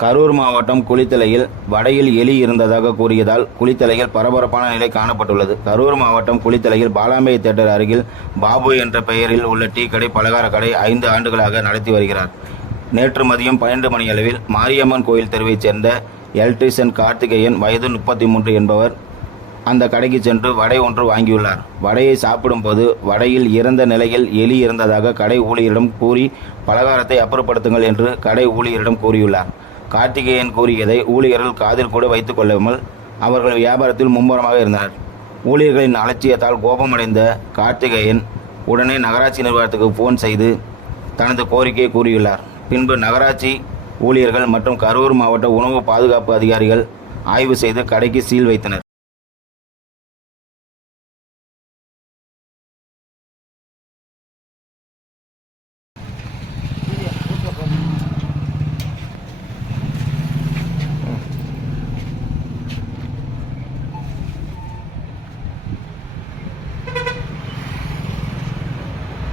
கரூர் மாவட்டம் குளித்தலையில் வடையில் எலி இருந்ததாக கூறியதால் குளித்தலையில் பரபரப்பான நிலை காணப்பட்டுள்ளது. கரூர் மாவட்டம் குளித்தலையில் பாலாம்பே தேட்டர் அருகில் பாபு என்ற பெயரில் உள்ள டீ கடை பலகார கடை ஐந்து ஆண்டுகளாக நடத்தி வருகிறார். நேற்று மதியம் பன்னெண்டு மணியளவில் மாரியம்மன் கோயில் தெருவைச் சேர்ந்த எலக்ட்ரிஷியன் கார்த்திகேயன் வயது முப்பத்தி மூன்று என்பவர் அந்த கடைக்கு சென்று வடை ஒன்று வாங்கியுள்ளார். வடையை சாப்பிடும்போது வடையில் இறந்த நிலையில் எலி இருந்ததாக கடை ஊழியரிடம் கூறி பலகாரத்தை அப்புறப்படுத்துங்கள் என்று கடை ஊழியரிடம் கூறியுள்ளார். கார்த்திகேயன் கூறியதை ஊழியர்கள் காதில் கூட வைத்துக் கொள்ளாமல் அவர்கள் வியாபாரத்தில் மும்முரமாக இருந்தனர் ஊழியர்களின் அலட்சியத்தால் கோபமடைந்த கார்த்திகேயன் உடனே நகராட்சி நிர்வாகத்துக்கு ஃபோன் செய்து தனது கோரிக்கையை கூறியுள்ளார். பின்பு நகராட்சி ஊழியர்கள் மற்றும் கரூர் மாவட்ட உணவு பாதுகாப்பு அதிகாரிகள் ஆய்வு செய்து கடைக்கு சீல் வைத்தனர்.